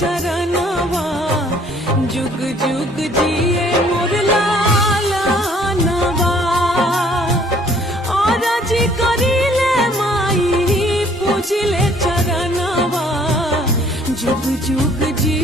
चरणवा जुग जुग जिए मोर लालनवा और जी करिले माई पूजिले चरणवा जुग जुग जी